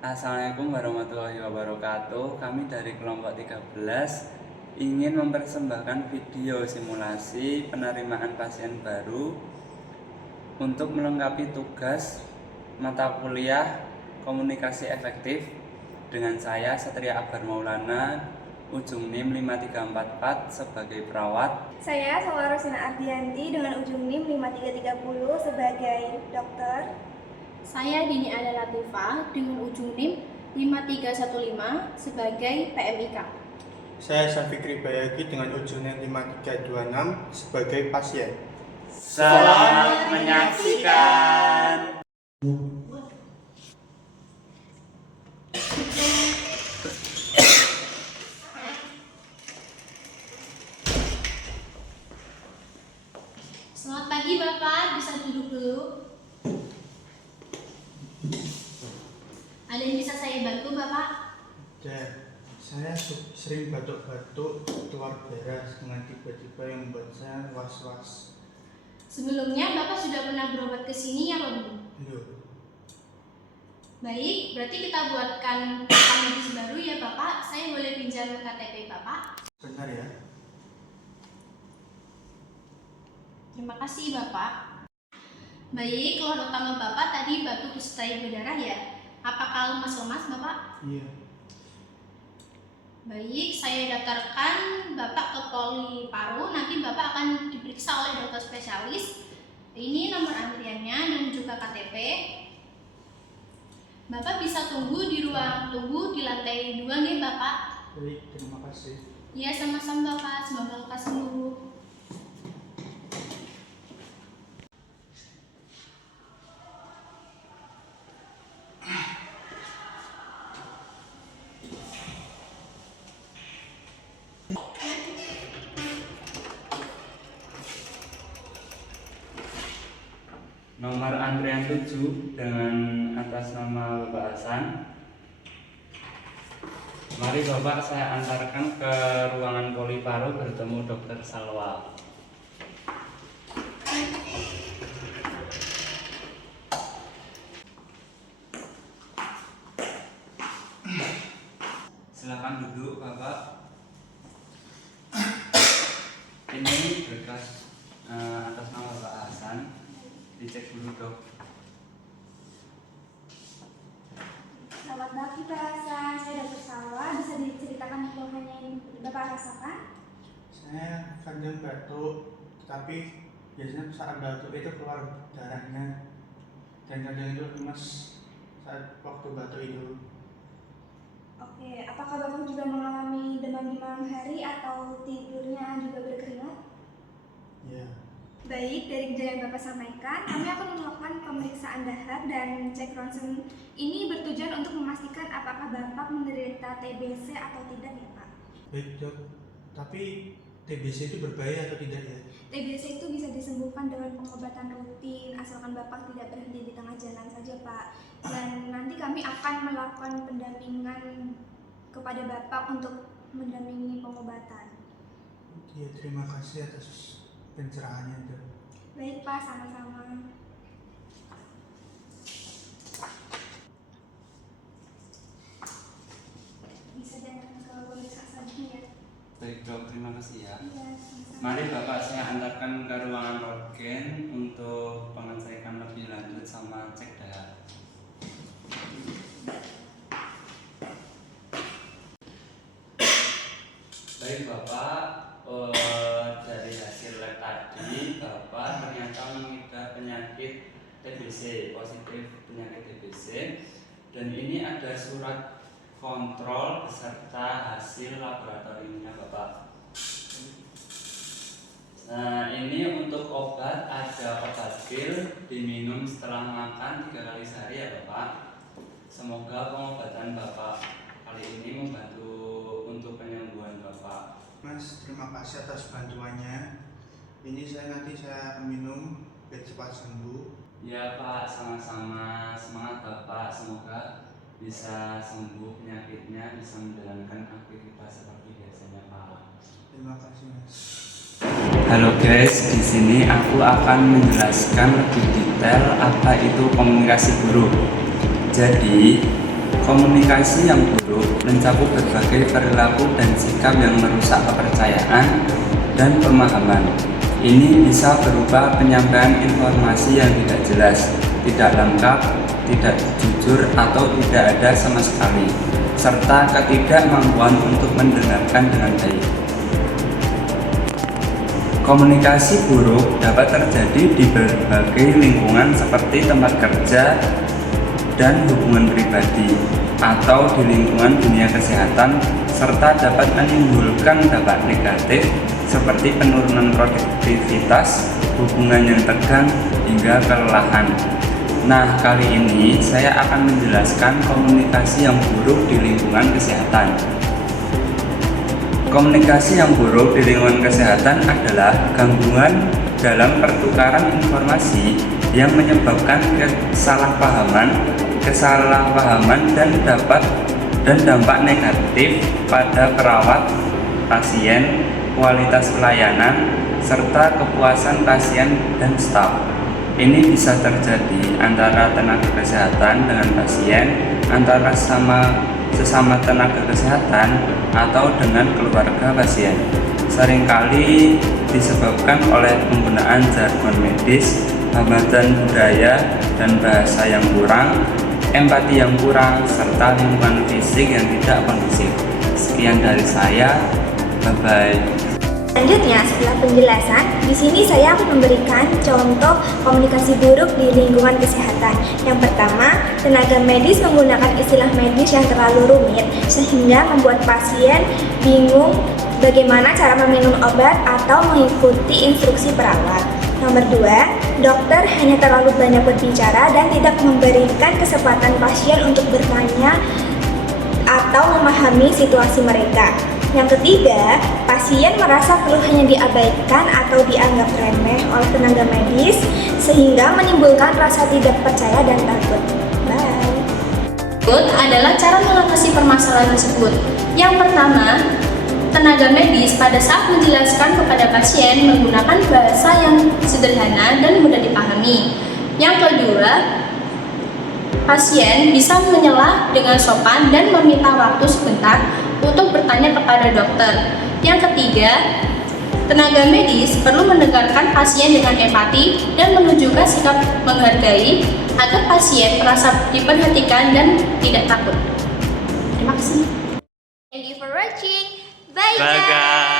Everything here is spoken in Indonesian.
Assalamualaikum warahmatullahi wabarakatuh. Kami dari kelompok 13 ingin mempersembahkan video simulasi penerimaan pasien baru untuk melengkapi tugas mata kuliah komunikasi efektif dengan saya Satria Akbar Maulana, ujung NIM 5344 sebagai perawat. Saya Salwa Rosina Ardianti dengan ujung NIM 5330 sebagai dokter. Saya Dini Ada Latifah dengan ujung NIM 5315 sebagai PMIK. Saya Syafikri Bayagi dengan ujung NIM 5326 sebagai pasien. Selamat menyaksikan. Selamat pagi Bapak, bisa duduk dulu. Ada yang bisa saya bantu Bapak? Saya sering batuk-batuk keluar darah dengan tiba-tiba yang membuat saya was-was. Sebelumnya Bapak sudah pernah berobat ke sini ya belum? Belum. Baik, berarti kita buatkan rekam medis baru ya Bapak. Saya boleh pinjam KTP Bapak? Bentar ya. Terima kasih Bapak. Baik, keluhan utama Bapak tadi batuk disertai berdarah ya? Apakah lemas-lemas Bapak? Iya. Baik, saya daftarkan Bapak ke poli paru. Nanti Bapak akan diperiksa oleh dokter spesialis. Ini nomor antriannya dan juga KTP. Bapak bisa tunggu di ruang tunggu di lantai 2 nih Bapak. Baik, terima kasih. Ya, sama-sama Bapak. Semoga lekas sembuh. Nomor antrian 7 dengan atas nama Bapak Hasan. Mari Bapak saya antarkan ke ruangan poli paru bertemu Dokter Salwa. Silakan duduk Bapak. Ini berkas atas nama Bapak Hasan. Dicek dulu dok. Selamat pagi Pak Hasan, saya Dokter Salwa. Bisa diceritakan keluhannya yang Bapak rasakan? Saya kadang batuk, tapi biasanya saat batuk itu keluar darahnya. Dan kadang itu lemas saat waktu batuk itu. Oke, apakah Bapak juga mengalami demam di malam hari atau tidurnya juga berkeringat? Iya. Baik, dari gejala yang Bapak sampaikan, kami akan melakukan pemeriksaan dahak dan cek ronsen. Ini bertujuan untuk memastikan apakah Bapak menderita TBC atau tidak ya Pak. Baik dok, tapi TBC itu berbahaya atau tidak ya? TBC itu bisa disembuhkan dengan pengobatan rutin, asalkan Bapak tidak berhenti di tengah jalan saja Pak. Dan nanti kami akan melakukan pendampingan kepada Bapak untuk mendampingi pengobatan. Iya, terima kasih atas pencerahannya dok. Baik Pak, sama-sama. Bisa jangan ke pemeriksaan selanjutnya ya. Baik dok, terima kasih ya. Iya, sama-sama. Mari Bapak saya antarkan ke ruangan röntgen untuk pengecekan lebih lanjut sama cek dahak. Baik Bapak, dari hasil lab tadi Bapak ternyata mengidap penyakit TBC, positif penyakit TBC, dan ini ada surat kontrol beserta hasil laboratoriumnya Bapak. Nah, ini untuk obat, ada obat pil diminum setelah makan 3 kali sehari ya Bapak. Semoga pengobatan Bapak kali ini membantu untuk penyembuhan Bapak. Mas, terima kasih atas bantuannya. Ini nanti saya minum biar cepat sembuh. Ya Pak, sama-sama. Semangat Bapak, semoga bisa sembuh penyakitnya, bisa menjalankan aktivitas seperti biasanya Pak. Terima kasih Mas. Halo guys, di sini aku akan menjelaskan lebih detail apa itu komunikasi buruk. Jadi, Komunikasi yang buruk mencakup berbagai perilaku dan sikap yang merusak kepercayaan dan pemahaman. Ini bisa berupa penyampaian informasi yang tidak jelas, tidak lengkap, tidak jujur atau tidak ada sama sekali, serta ketidakmampuan untuk mendengarkan dengan baik. Komunikasi buruk dapat terjadi di berbagai lingkungan seperti tempat kerja dan hubungan pribadi, atau di lingkungan dunia kesehatan, serta dapat menimbulkan dampak negatif seperti penurunan produktivitas, hubungan yang tegang, hingga kelelahan. Nah, kali ini saya akan menjelaskan komunikasi yang buruk di lingkungan kesehatan. Komunikasi yang buruk di lingkungan kesehatan adalah gangguan dalam pertukaran informasi yang menyebabkan kesalahpahaman dan dampak negatif pada perawat, pasien, kualitas pelayanan, serta kepuasan pasien dan staf. Ini bisa terjadi antara tenaga kesehatan dengan pasien, antara sesama tenaga kesehatan, atau dengan keluarga pasien. Seringkali disebabkan oleh penggunaan jargon medis, hambatan budaya dan bahasa yang kurang, empati yang kurang, serta lingkungan fisik yang tidak kondusif. Sekian dari saya, bye-bye. Selanjutnya, setelah penjelasan, di sini saya akan memberikan contoh komunikasi buruk di lingkungan kesehatan. Yang pertama, tenaga medis menggunakan istilah medis yang terlalu rumit sehingga membuat pasien bingung bagaimana cara meminum obat atau mengikuti instruksi perawat. Nomor 2, dokter hanya terlalu banyak berbicara dan tidak memberikan kesempatan pasien untuk bertanya atau memahami situasi mereka. Yang ketiga, pasien merasa keluhannya diabaikan atau dianggap remeh oleh tenaga medis sehingga menimbulkan rasa tidak percaya dan takut. Bye. Berikut adalah cara mengatasi permasalahan tersebut. Yang pertama, tenaga medis pada saat menjelaskan kepada pasien menggunakan bahasa yang sederhana dan mudah dipahami. Yang kedua, pasien bisa menyelah dengan sopan dan meminta waktu sebentar untuk bertanya kepada dokter. Yang ketiga, tenaga medis perlu mendengarkan pasien dengan empati dan menunjukkan sikap menghargai agar pasien merasa diperhatikan dan tidak takut. Terima kasih. Thank you for watching. Bye Bye, guys. guys.